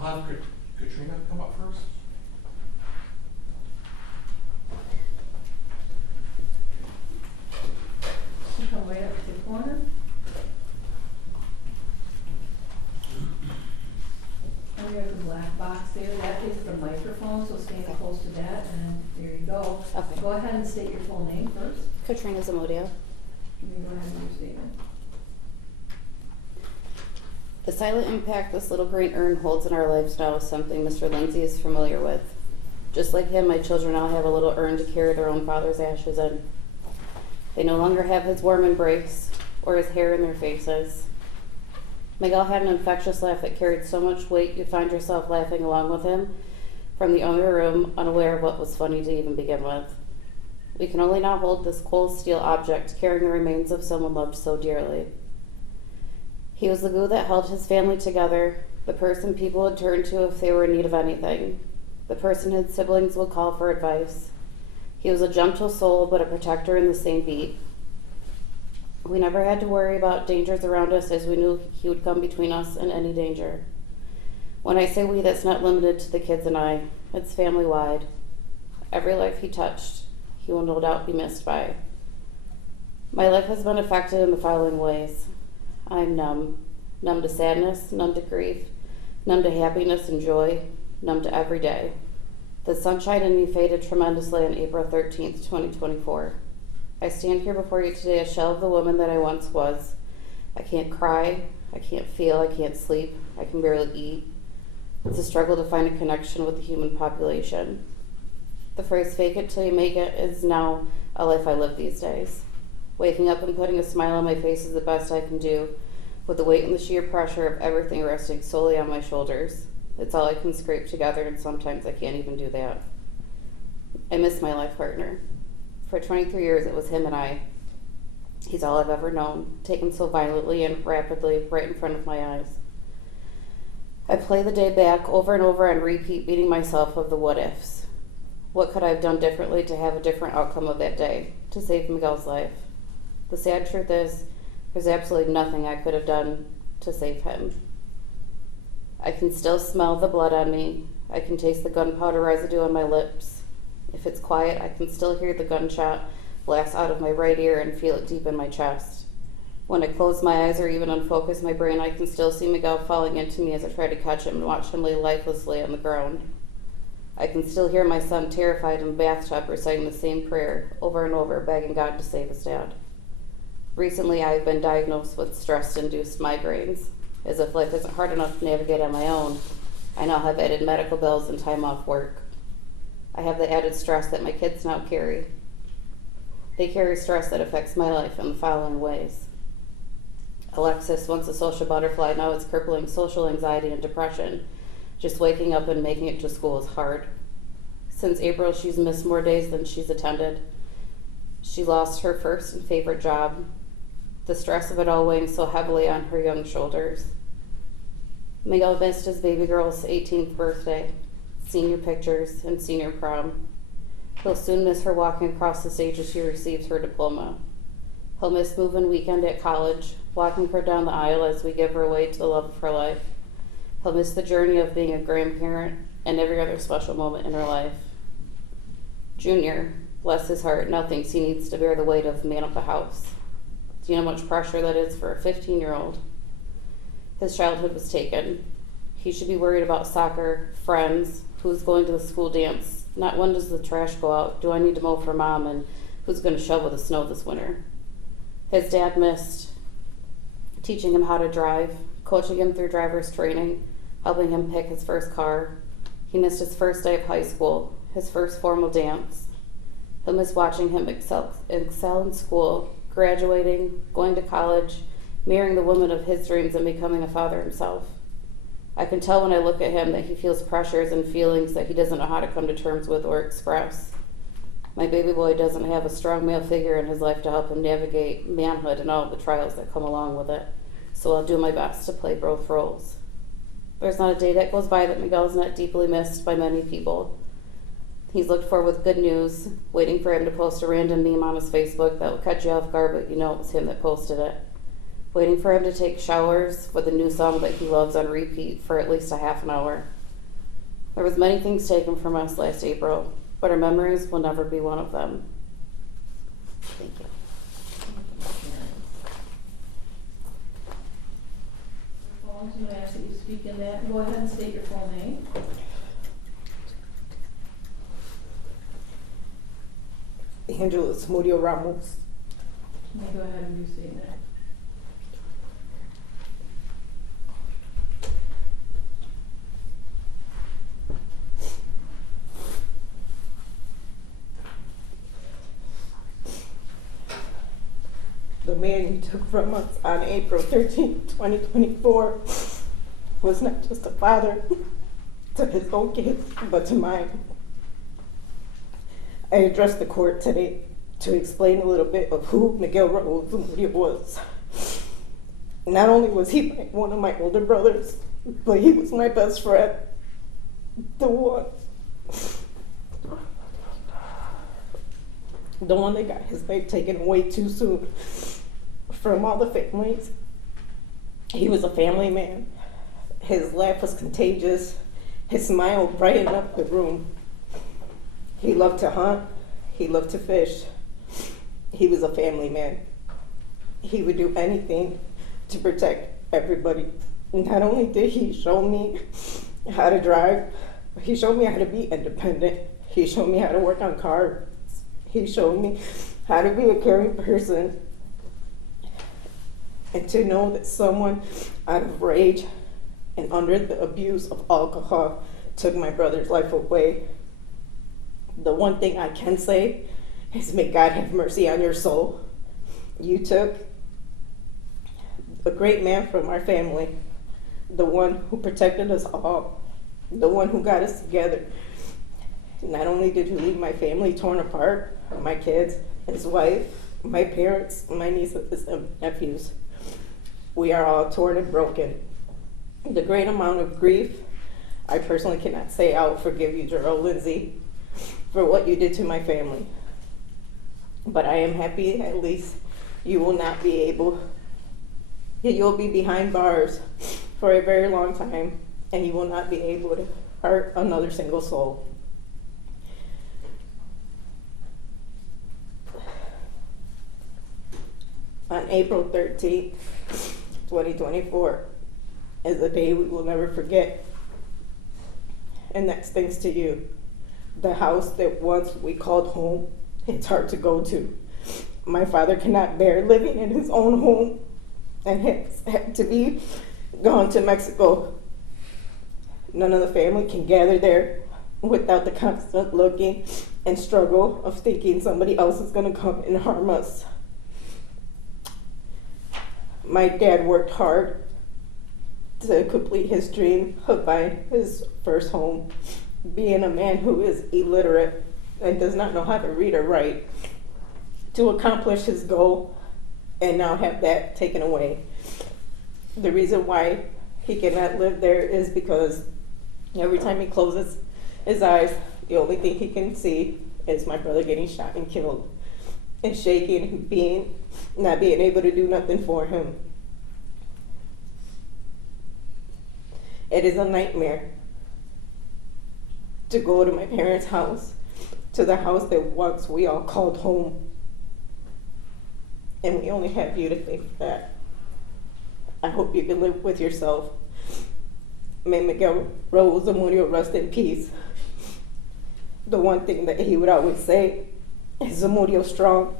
I'll have Katrina come up first. You come right up to the corner. And there's a black box there, that is the microphone, so stand close to that, and there you go. Okay. Go ahead and state your full name first. Katrina Zamudio. You may go ahead with your statement. The silent impact this little green urn holds in our lives now is something Mr. Lindsay is familiar with. Just like him, my children all have a little urn to carry their own father's ashes in. They no longer have his warm embrace or his hair in their faces. Miguel had an infectious laugh that carried so much weight you'd find yourself laughing along with him from the other room, unaware of what was funny to even begin with. We can only now hold this cold steel object carrying the remains of someone loved so dearly. He was the glue that held his family together, the person people would turn to if they were in need of anything, the person his siblings would call for advice. He was a gentle soul, but a protector in the same beat. We never had to worry about dangers around us, as we knew he would come between us and any danger. When I say we, that's not limited to the kids and I. It's family-wide. Every life he touched, he will no doubt be missed by. My life has been affected in the following ways. I'm numb. Numb to sadness, numb to grief, numb to happiness and joy, numb to every day. The sunshine in me faded tremendously on April 13th, 2024. I stand here before you today a shell of the woman that I once was. I can't cry, I can't feel, I can't sleep, I can barely eat. It's a struggle to find a connection with the human population. The phrase fake it till you make it is now a life I live these days. Waking up and putting a smile on my face is the best I can do, with the weight and the sheer pressure of everything resting solely on my shoulders. It's all I can scrape together, and sometimes I can't even do that. I miss my life partner. For 23 years, it was him and I. He's all I've ever known, taken so violently and rapidly right in front of my eyes. I play the day back over and over on repeat, beating myself of the what-ifs. What could I have done differently to have a different outcome of that day, to save Miguel's life? The sad truth is, there's absolutely nothing I could have done to save him. I can still smell the blood on me. I can taste the gunpowder residue on my lips. If it's quiet, I can still hear the gunshot blast out of my right ear and feel it deep in my chest. When I close my eyes or even unfocus my brain, I can still see Miguel falling into me as I try to catch him and watch him lay lifelessly on the ground. I can still hear my son terrified in the bathtub reciting the same prayer over and over, begging God to save his dad. Recently, I've been diagnosed with stress-induced migraines. As if life isn't hard enough to navigate on my own, I now have added medical bills and time off work. I have the added stress that my kids now carry. They carry stress that affects my life in the following ways. Alexis, once a social butterfly, now is crippling social anxiety and depression. Just waking up and making it to school is hard. Since April, she's missed more days than she's attended. She lost her first and favorite job. The stress of it all weighing so heavily on her young shoulders. Miguel missed his baby girl's 18th birthday, senior pictures, and senior prom. He'll soon miss her walking across the stage as she receives her diploma. He'll miss moving weekend at college, walking her down the aisle as we give her away to the love of her life. He'll miss the journey of being a grandparent and every other special moment in her life. Junior, bless his heart, now thinks he needs to bear the weight of man of the house. Do you know how much pressure that is for a 15-year-old? His childhood was taken. He should be worried about soccer, friends, who's going to the school dance, not when does the trash go out, do I need to mow for mom, and who's going to shovel the snow this winter. His dad missed teaching him how to drive, coaching him through driver's training, helping him pick his first car. He missed his first day of high school, his first formal dance. He'll miss watching him excel in school, graduating, going to college, marrying the woman of his dreams, and becoming a father himself. I can tell when I look at him that he feels pressures and feelings that he doesn't know how to come to terms with or express. My baby boy doesn't have a strong male figure in his life to help him navigate manhood and all of the trials that come along with it, so I'll do my best to play both roles. There's not a day that goes by that Miguel is not deeply missed by many people. He's looked for with good news, waiting for him to post a random meme on his Facebook that will catch you off guard, but you know it was him that posted it. waiting for him to take showers with a new song that he loves on repeat for at least a half an hour. There was many things taken from us last April, but our memories will never be one of them. Thank you. I'm going to ask that you speak in that. Go ahead and state your full name. Angelio Ramos. Can you go ahead and restate that? The man you took from us on April 13, 2024 was not just a father to his own kids, but to mine. I addressed the court today to explain a little bit of who Miguel Ramos was. Not only was he one of my older brothers, but he was my best friend. The one that got his life taken way too soon from all the families. He was a family man. His laugh was contagious. His smile brightened up the room. He loved to hunt. He loved to fish. He was a family man. He would do anything to protect everybody. Not only did he show me how to drive, he showed me how to be independent. He showed me how to work on cars. He showed me how to be a caring person. And to know that someone out of rage and under the abuse of alcohol took my brother's life away. The one thing I can say is, may God have mercy on your soul. You took a great man from our family, the one who protected us all, the one who got us together. Not only did you leave my family torn apart, my kids, his wife, my parents, my nieces and nephews, we are all torn and broken. The great amount of grief, I personally cannot say I will forgive you, Gerald Lindsay, for what you did to my family. But I am happy at least you will not be able, you'll be behind bars for a very long time, and you will not be able to hurt another single soul. On April 13th, 2024 is a day we will never forget. And that's thanks to you. The house that once we called home, it's hard to go to. My father cannot bear living in his own home and has had to be gone to Mexico. None of the family can gather there without the constant looking and struggle of thinking somebody else is going to come and harm us. My dad worked hard to complete his dream of buying his first home, being a man who is illiterate and does not know how to read or write, to accomplish his goal and now have that taken away. The reason why he cannot live there is because every time he closes his eyes, the only thing he can see is my brother getting shot and killed, and shaking and not being able to do nothing for him. It is a nightmare to go to my parents' house, to the house that once we all called home, and we only have you to thank for that. I hope you can live with yourself. May Miguel Ramos rest in peace. The one thing that he would always say is Zamudio strong.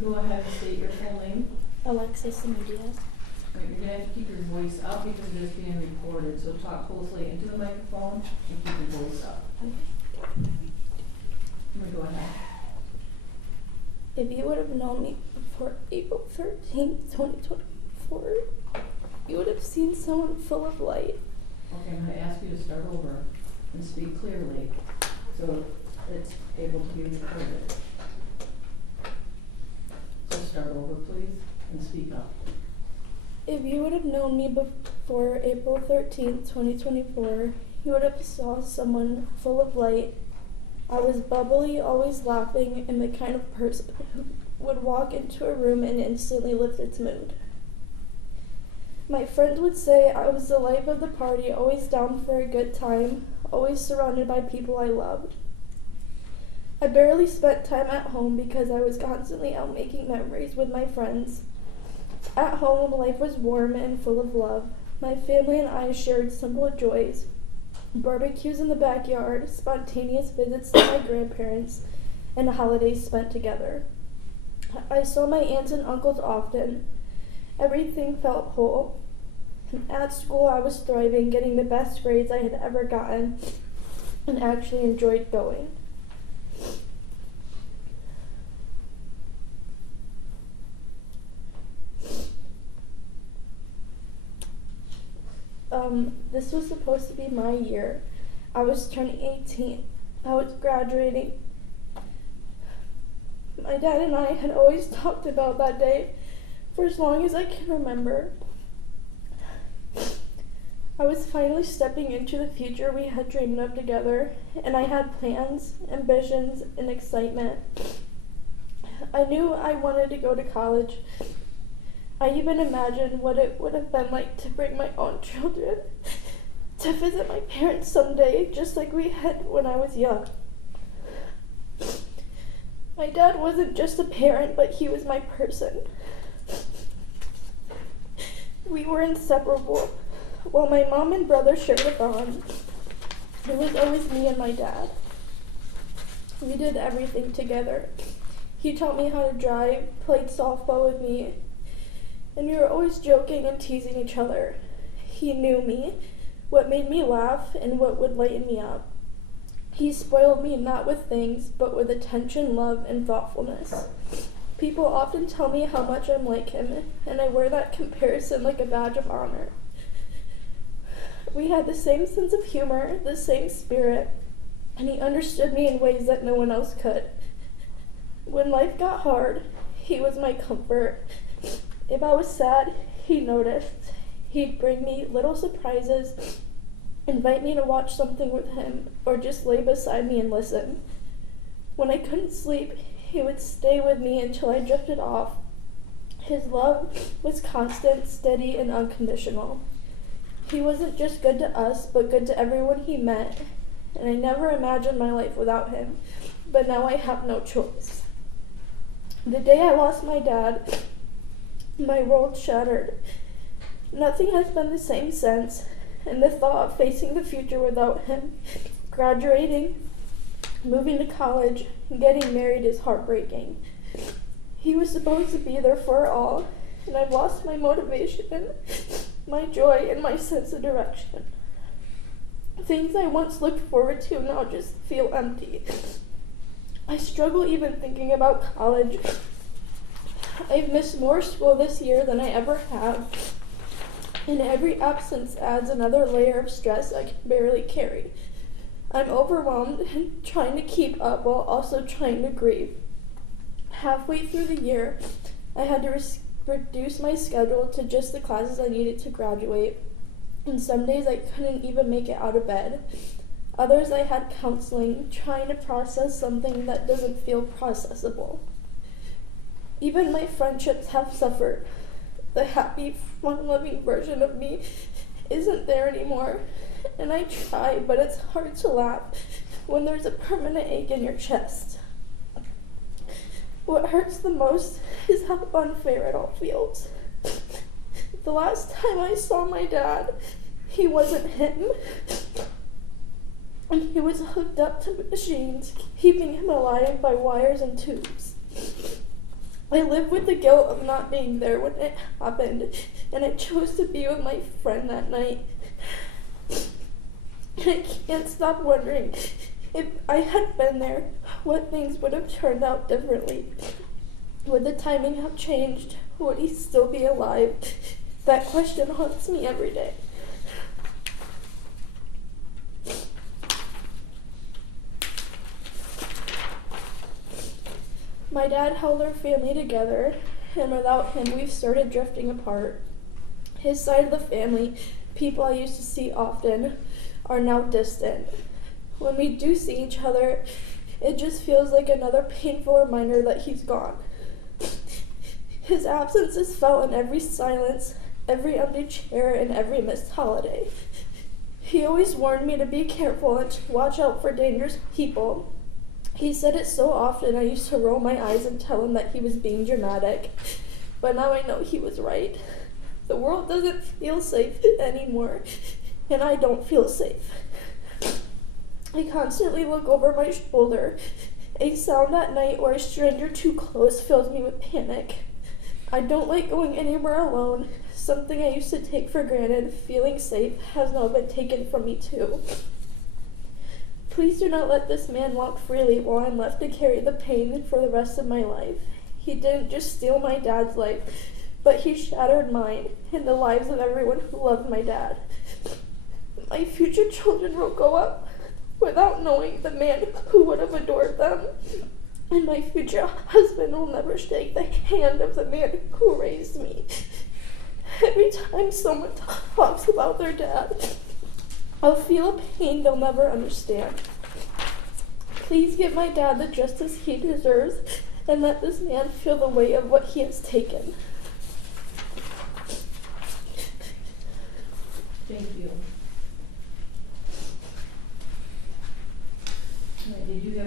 Go ahead and state your full name. Alexis Ramos. You're going to have to keep your voice up because it is being recorded, so talk closely into the microphone and keep your voice up. Go ahead. If you would have known me before April 13th, 2024, you would have seen someone full of light. Okay, I'm going to ask you to start over and speak clearly so it's able to be recorded. So start over, please, and speak up. If you would have known me before April 13th, 2024, you would have saw someone full of light, I was bubbly, always laughing, and the kind of person who would walk into a room and instantly lift its mood. My friends would say I was the life of the party, always down for a good time, always surrounded by people I loved. I barely spent time at home because I was constantly out making memories with my friends. At home, life was warm and full of love. My family and I shared simple joys, barbecues in the backyard, spontaneous visits to my grandparents, and holidays spent together. I saw my aunts and uncles often. Everything felt whole. At school, I was thriving, getting the best grades I had ever gotten, and actually enjoyed going. This was supposed to be my year. I was turning 18. I was graduating. My dad and I had always talked about that day for as long as I can remember. I was finally stepping into the future we had dreamed of together, and I had plans, ambitions, and excitement. I knew I wanted to go to college. I even imagined what it would have been like to bring my own children to visit my parents someday, just like we had when I was young. My dad wasn't just a parent, but he was my person. We were inseparable. While my mom and brother shared a bond, it was always me and my dad. We did everything together. He taught me how to drive, played softball with me, and we were always joking and teasing each other. He knew me, what made me laugh, and what would lighten me up. He spoiled me not with things, but with attention, love, and thoughtfulness. People often tell me how much I'm like him, and I wear that comparison like a badge of honor. We had the same sense of humor, the same spirit, and he understood me in ways that no one else could. When life got hard, he was my comfort. If I was sad, he noticed. He'd bring me little surprises, invite me to watch something with him, or just lay beside me and listen. When I couldn't sleep, he would stay with me until I drifted off. His love was constant, steady, and unconditional. He wasn't just good to us, but good to everyone he met, and I never imagined my life without him, but now I have no choice. The day I lost my dad, my world shattered. Nothing has been the same since, and the thought of facing the future without him, graduating, moving to college, and getting married is heartbreaking. He was supposed to be there for all, and I've lost my motivation, my joy, and my sense of direction. Things I once looked forward to now just feel empty. I struggle even thinking about college. I've missed more school this year than I ever have, and every absence adds another layer of stress I can barely carry. I'm overwhelmed and trying to keep up while also trying to grieve. Halfway through the year, I had to reduce my schedule to just the classes I needed to graduate, and some days I couldn't even make it out of bed. Others I had counseling, trying to process something that doesn't feel processable. Even my friendships have suffered. The happy, fun-loving version of me isn't there anymore, and I try, but it's hard to laugh when there's a permanent ache in your chest. What hurts the most is how unfair it all feels. The last time I saw my dad, he wasn't him. And he was hooked up to machines, keeping him alive by wires and tubes. I lived with the guilt of not being there when it happened, and I chose to be with my friend that night. I can't stop wondering if I had been there, what things would have turned out differently. Would the timing have changed? Would he still be alive? That question haunts me every day. My dad held our family together, and without him, we've started drifting apart. His side of the family, people I used to see often, are now distant. When we do see each other, It just feels like another painful reminder that he's gone. His absence is felt in every silence, every empty chair, and every missed holiday. He always warned me to be careful and to watch out for dangerous people. He said it so often I used to roll my eyes and tell him that he was being dramatic. But now I know he was right. The world doesn't feel safe anymore, and I don't feel safe. I constantly look over my shoulder. A sound at night or a stranger too close fills me with panic. I don't like going anywhere alone. Something I used to take for granted, feeling safe, has now been taken from me too. Please do not let this man walk freely while I'm left to carry the pain for the rest of my life. He didn't just steal my dad's life, but he shattered mine and the lives of everyone who loved my dad. My future children will grow up without knowing the man who would have adored them. And my future husband will never shake the hand of the man who raised me. Every time someone talks about their dad, I'll feel a pain they'll never understand. Please give my dad the justice he deserves and let this man feel the weight of what he has taken. Thank you. Did you have